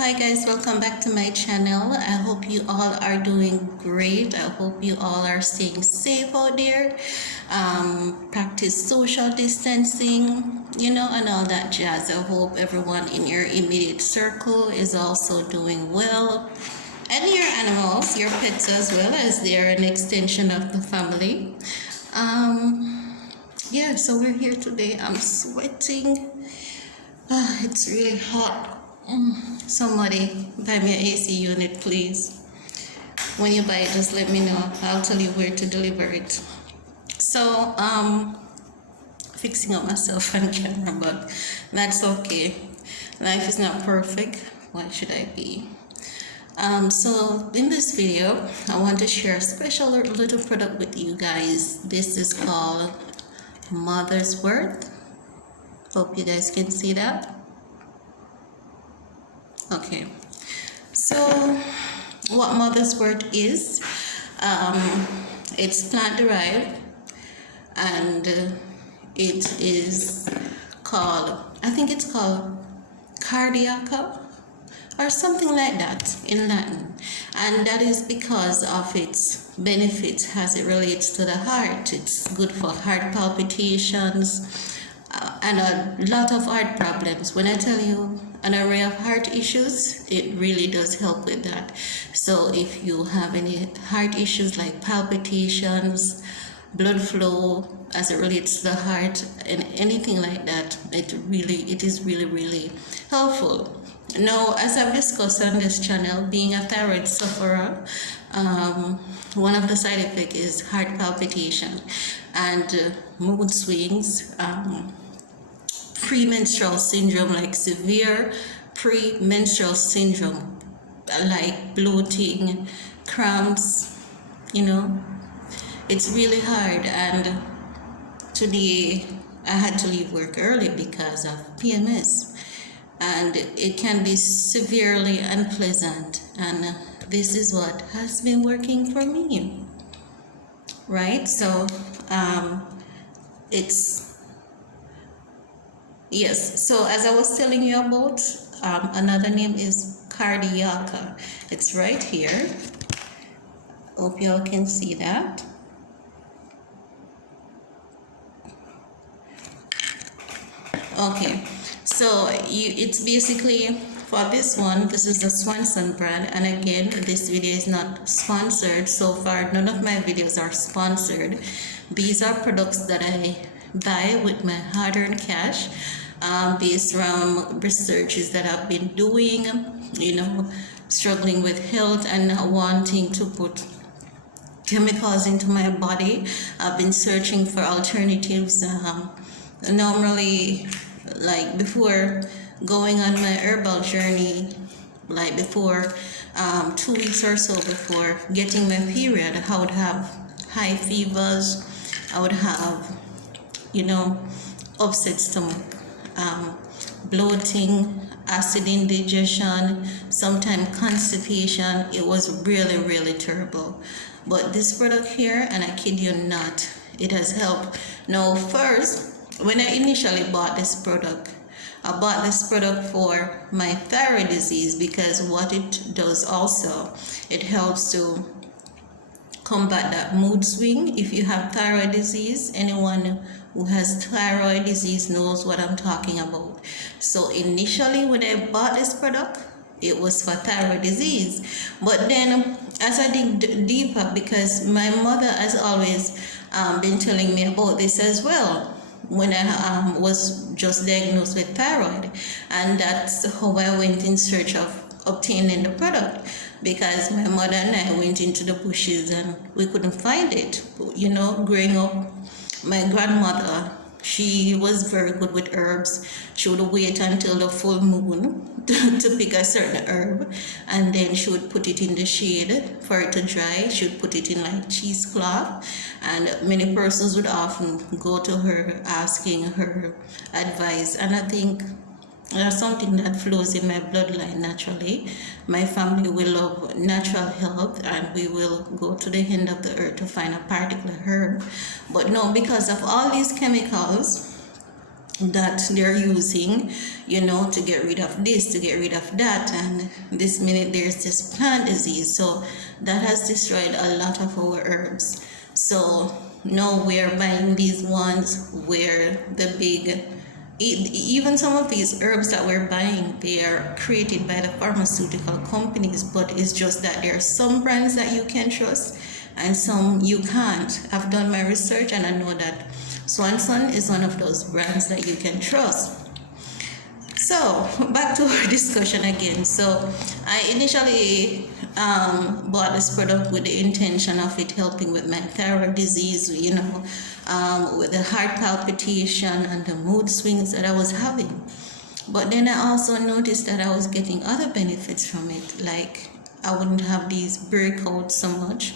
Hi guys, welcome back to my channel. I hope you all are doing great. I hope you all are staying safe out there. Practice social distancing, and all that jazz. I hope everyone in your immediate circle is also doing well. And your animals, your pets as well, as they are an extension of the family. Yeah, so we're here today. I'm sweating. It's really hot. Somebody buy me an AC unit, please. When you buy it, just let me know. I'll tell you where to deliver it. So, fixing up myself on camera, but that's okay. Life is not perfect. Why should I be? So in this video, I want to share a special little product with you guys. This is called Mothersworth. Hope you guys can see that. Okay, so what Mothersworth is, it's plant derived, and it is called, I think it's called cardiaca or something like that in Latin, and that is because of its benefits as it relates to the heart. It's good for heart palpitations and a lot of heart problems. When I tell you an array of heart issues, it really does help with that. So if you have any heart issues like palpitations, blood flow as it relates to the heart, and anything like that, it is really helpful. Now, as I've discussed on this channel, being a thyroid sufferer, one of the side effects is heart palpitation and mood swings, premenstrual syndrome, like severe premenstrual syndrome, like bloating, cramps. It's really hard. And today I had to leave work early because of PMS, and it can be severely unpleasant, and this is what has been working for me, right? So yes, so as I was telling you about, another name is cardiaca. It's right here. Hope y'all can see that. Okay, so it's basically, for this one, this is the Swanson brand, and again, this video is not sponsored. So far, none of my videos are sponsored. These are products that I buy with my hard-earned cash, based around researches that I've been doing, struggling with health and not wanting to put chemicals into my body. I've been searching for alternatives. Normally, like before going on my herbal journey, like before 2 weeks or so before getting my period, I would have high fevers, I would have upset stomach, bloating, acid indigestion, sometimes constipation. It was really terrible. But this product here, and I kid you not, it has helped. Now, first, when I initially bought this product, I bought this product for my thyroid disease, because what it does also, it helps to combat that mood swing. If you have thyroid disease, anyone who has thyroid disease knows what I'm talking about. So initially when I bought this product, it was for thyroid disease. But then as I dig deeper, because my mother has always been telling me about this as well, when I was just diagnosed with thyroid, and that's how I went in search of obtaining the product, because my mother and I went into the bushes and we couldn't find it. Growing up, my grandmother, she was very good with herbs. She would wait until the full moon to pick a certain herb, and then she would put it in the shade for it to dry. She would put it in like cheesecloth, and many persons would often go to her asking her advice. And I think there's something that flows in my bloodline naturally. My family will love natural health, and we will go to the end of the earth to find a particular herb. But no, because of all these chemicals that they're using, to get rid of this, to get rid of that, and this minute there's this plant disease. So that has destroyed a lot of our herbs. So now we're buying these ones where the big, even some of these herbs that we're buying, they are created by the pharmaceutical companies, but it's just that there are some brands that you can trust and some you can't. I've done my research and I know that Swanson is one of those brands that you can trust. So back to our discussion again. So I initially bought this product with the intention of it helping with my thyroid disease, with the heart palpitation and the mood swings that I was having. But then I also noticed that I was getting other benefits from it, like I wouldn't have these breakouts so much.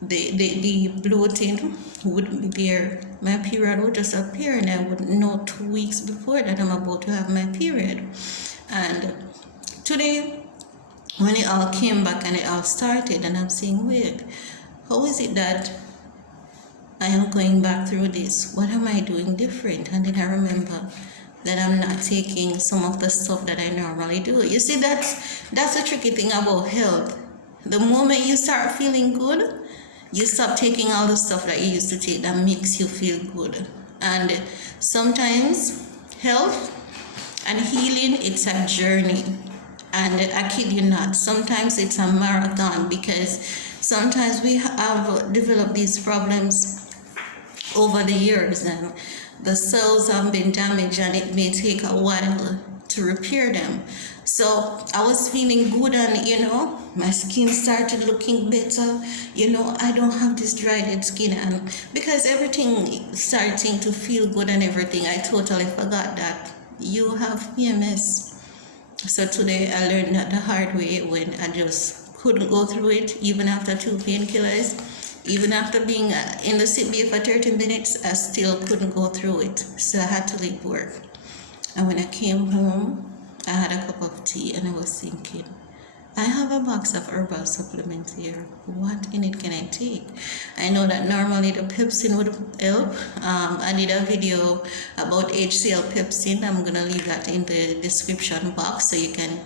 The bloating wouldn't be there. My period would just appear and I would know 2 weeks before that I'm about to have my period. And today, when it all came back and it all started, and I'm saying, wait, how is it that I am going back through this? What am I doing different? And then I remember that I'm not taking some of the stuff that I normally do. You see, that's the tricky thing about health. The moment you start feeling good, you stop taking all the stuff that you used to take that makes you feel good. And sometimes health and healing, it's a journey. And I kid you not, sometimes it's a marathon, because sometimes we have developed these problems over the years and the cells have been damaged and it may take a while to repair them. So I was feeling good and my skin started looking better. I don't have this dried skin, and because everything starting to feel good and everything, I totally forgot that you have PMS. So today I learned that the hard way when I just couldn't go through it, even after 2 painkillers. Even after being in the sick bay for 30 minutes, I still couldn't go through it. So I had to leave work. And when I came home, I had a cup of tea and I was thinking, I have a box of herbal supplements here. What in it can I take? I know that normally the pepsin would help. I did a video about HCl pepsin. I'm going to leave that in the description box so you can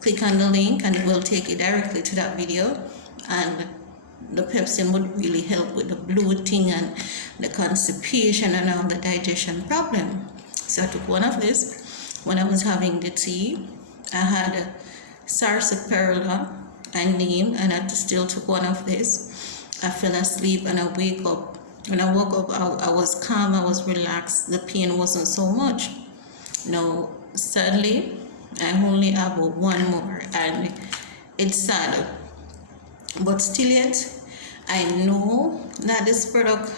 click on the link and it will take you directly to that video. And the pepsin would really help with the bloating and the constipation and all the digestion problem. So I took one of this. When I was having the tea, I had sarsaparilla and neem, and I still took one of this. I fell asleep and I wake up. When I woke up, I was calm, I was relaxed. The pain wasn't so much. Now, sadly, I only have one more, and it's sad. But still yet, I know that this product,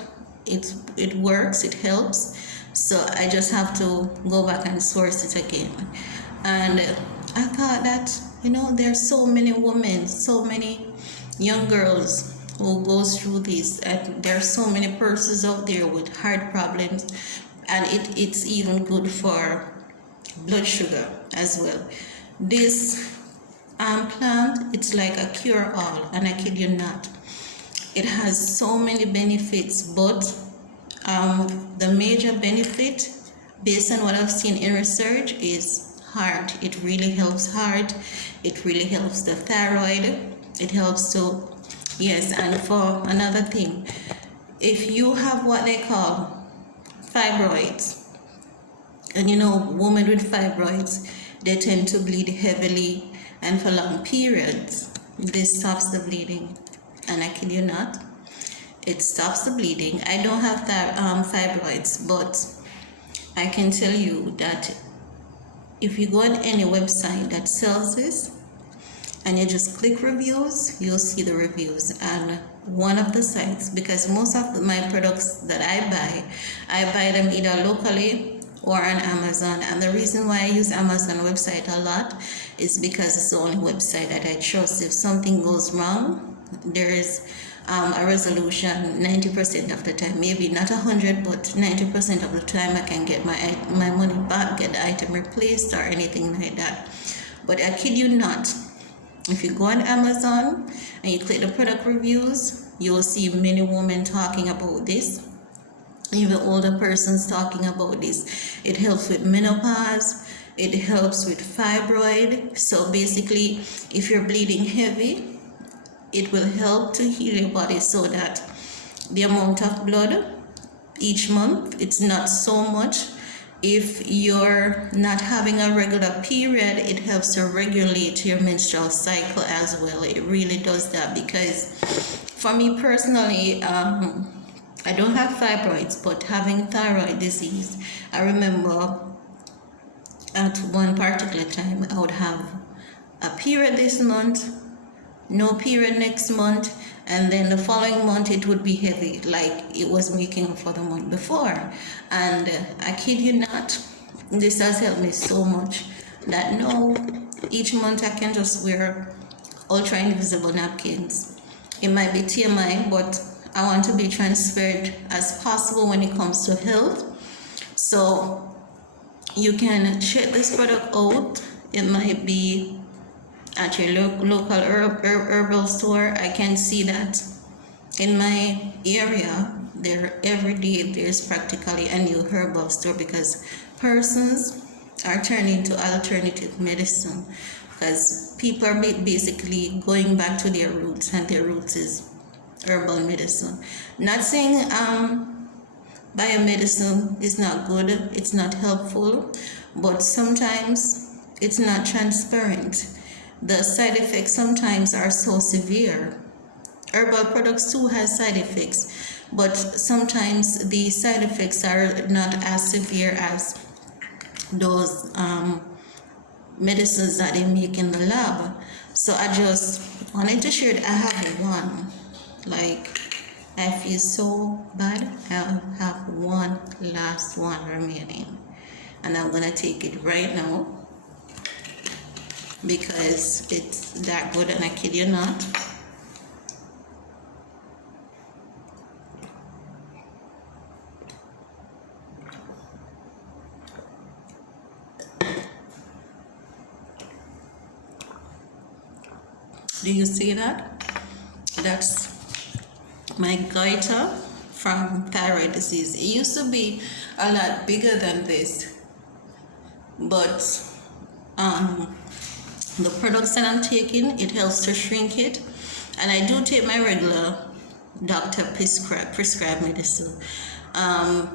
it works, it helps. So I just have to go back and source it again. And I thought that, there's so many women, so many young girls who goes through this. And there are so many persons out there with heart problems. And it's even good for blood sugar as well. This plant, it's like a cure-all, and I kid you not. It has so many benefits, but the major benefit, based on what I've seen in research, is heart. It really helps heart. It really helps the thyroid. It helps to, yes, and for another thing, if you have what they call fibroids, and women with fibroids, they tend to bleed heavily and for long periods. This stops the bleeding, and I kid you not, it stops the bleeding. I don't have fibroids, but I can tell you that if you go on any website that sells this and you just click reviews, you'll see the reviews. And one of the sites, because most of my products that I buy them either locally or on Amazon. And the reason why I use Amazon website a lot is because it's the only website that I trust. If something goes wrong, there is a resolution 90% of the time, maybe not 100, but 90% of the time I can get my money back, get the item replaced or anything like that. But I kid you not, if you go on Amazon and you click the product reviews, you will see many women talking about this. even older persons talking about this. It helps with menopause. It helps with fibroid. So basically, if you're bleeding heavy, it will help to heal your body so that the amount of blood each month, it's not so much. If you're not having a regular period, it helps to regulate your menstrual cycle as well. It really does that, because for me personally, I don't have fibroids, but having thyroid disease, I remember at one particular time I would have a period this month, no period next month, and then the following month it would be heavy, like it was making up for the month before. And I kid you not, this has helped me so much that now each month I can just wear ultra invisible napkins. It might be TMI, but I want to be transparent as possible when it comes to health. So you can check this product out. It might be at your local herbal store. I can see that in my area there every day there's practically a new herbal store, because persons are turning to alternative medicine, because people are basically going back to their roots, and their roots is herbal medicine. Not saying biomedicine is not good, it's not helpful, but sometimes it's not transparent. The side effects sometimes are so severe. Herbal products too has side effects, but sometimes the side effects are not as severe as those medicines that they make in the lab. So I just wanted to share that I have one. Like, I feel so bad. I have one last one remaining, and I'm gonna take it right now because it's that good, and I kid you not. Do you see that? That's my goiter from thyroid disease. It used to be a lot bigger than this, but the products that I'm taking, it helps to shrink it. And I do take my regular doctor prescribed medicine. I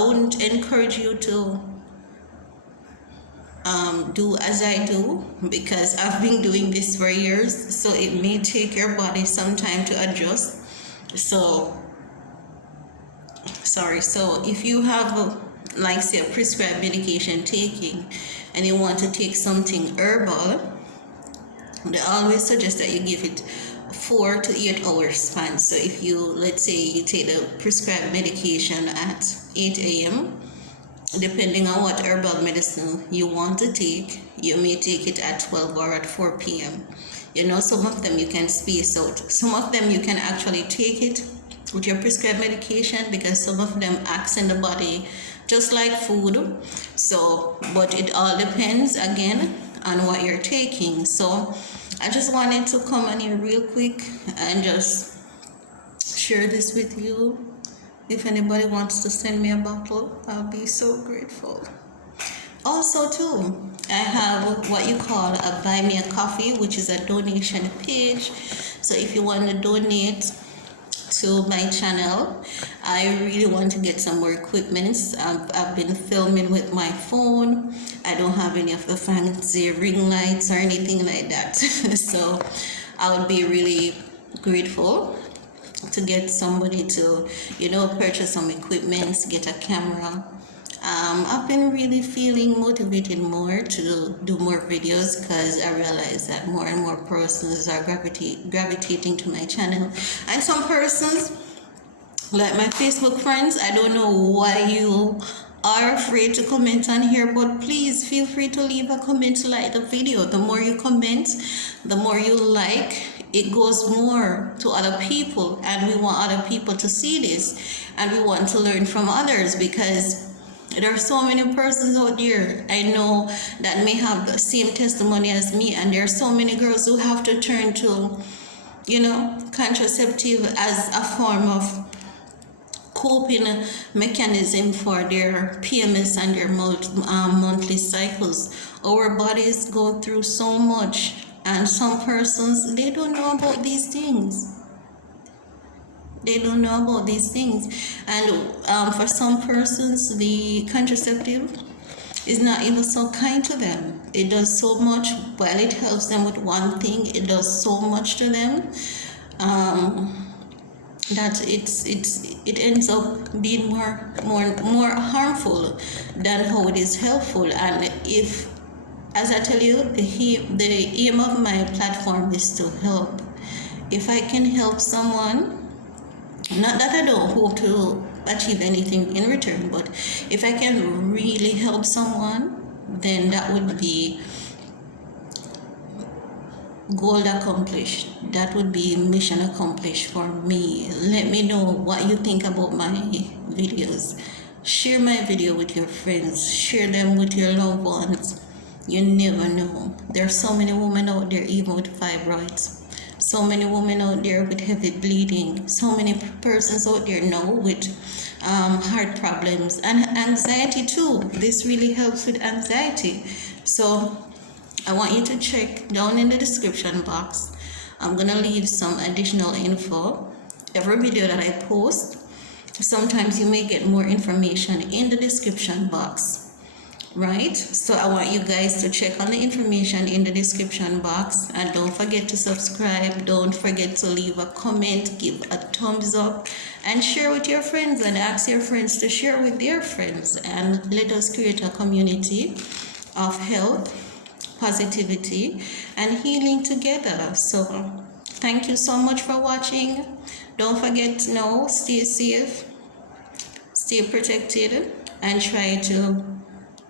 wouldn't encourage you to do as I do, because I've been doing this for years, so it may take your body some time to adjust. So if you have like say a prescribed medication taking and you want to take something herbal, they always suggest that you give it 4 to 8 hours span. So if you, let's say you take the prescribed medication at 8 a.m., depending on what herbal medicine you want to take, you may take it at 12 or at 4 p.m. You know, some of them you can space out. Some of them you can actually take it with your prescribed medication, because some of them acts in the body just like food. So, but it all depends again on what you're taking. So I just wanted to come on here real quick and just share this with you. If anybody wants to send me a bottle, I'll be so grateful. Also too, I have what you call a Buy Me a Coffee, which is a donation page. So if you want to donate to my channel, I really want to get some more equipments. I've been filming with my phone. I don't have any of the fancy ring lights or anything like that. So I would be really grateful to get somebody to, purchase some equipment, get a camera. I've been really feeling motivated more to do more videos, because I realize that more and more persons are gravitating to my channel. And some persons, like my Facebook friends, I don't know why you are afraid to comment on here, but please feel free to leave a comment to like the video. The more you comment, the more you like, it goes more to other people, and we want other people to see this, and we want to learn from others, because there are so many persons out there I know that may have the same testimony as me, and there are so many girls who have to turn to, contraceptive as a form of coping mechanism for their PMS and their monthly cycles. Our bodies go through so much, and some persons, they don't know about these things. They don't know about these things. And for some persons, the contraceptive is not even so kind to them. It does so much. While it helps them with one thing, it does so much to them that it ends up being more harmful than how it is helpful. And if, as I tell you, the aim of my platform is to help. If I can help someone, not that I don't hope to achieve anything in return, but if I can really help someone, then that would be goal accomplished. That would be mission accomplished for me. Let me know what you think about my videos. Share my video with your friends. Share them with your loved ones. You never know. There are so many women out there even with fibroids. So many women out there with heavy bleeding. So many persons out there now with heart problems and anxiety too. This really helps with anxiety. So I want you to check down in the description box. I'm gonna leave some additional info. Every video that I post, sometimes you may get more information in the description box. Right? So I want you guys to check on the information in the description box, and don't forget to subscribe. Don't forget to leave a comment, give a thumbs up, and share with your friends, and ask your friends to share with their friends, and let us create a community of health, positivity, and healing together. So thank you so much for watching. Don't forget to know, stay safe, stay protected, and try to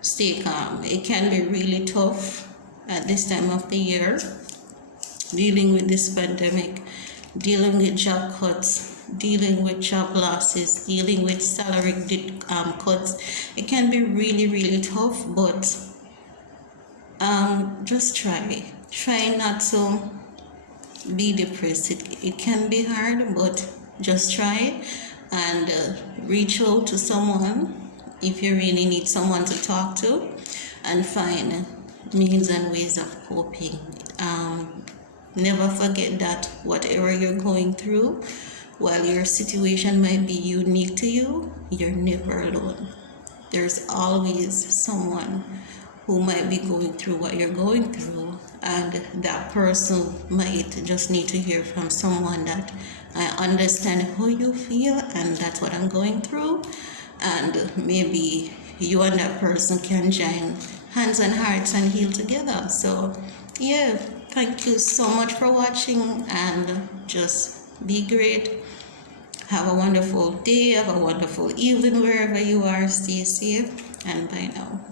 stay calm. It can be really tough at this time of the year, dealing with this pandemic, dealing with job cuts, dealing with job losses, dealing with salary cuts. It can be really, really tough, but just try not to be depressed. It can be hard, but just try and reach out to someone if you really need someone to talk to, and find means and ways of coping. Never forget that whatever you're going through, while your situation might be unique to you, you're never alone. There's always someone who might be going through what you're going through, and that person might just need to hear from someone that I understand how you feel, and that's what I'm going through. And maybe you and that person can join hands and hearts and heal together. So yeah, thank you so much for watching, and just be great. Have a wonderful day, have a wonderful evening wherever you are. Stay safe, and bye now.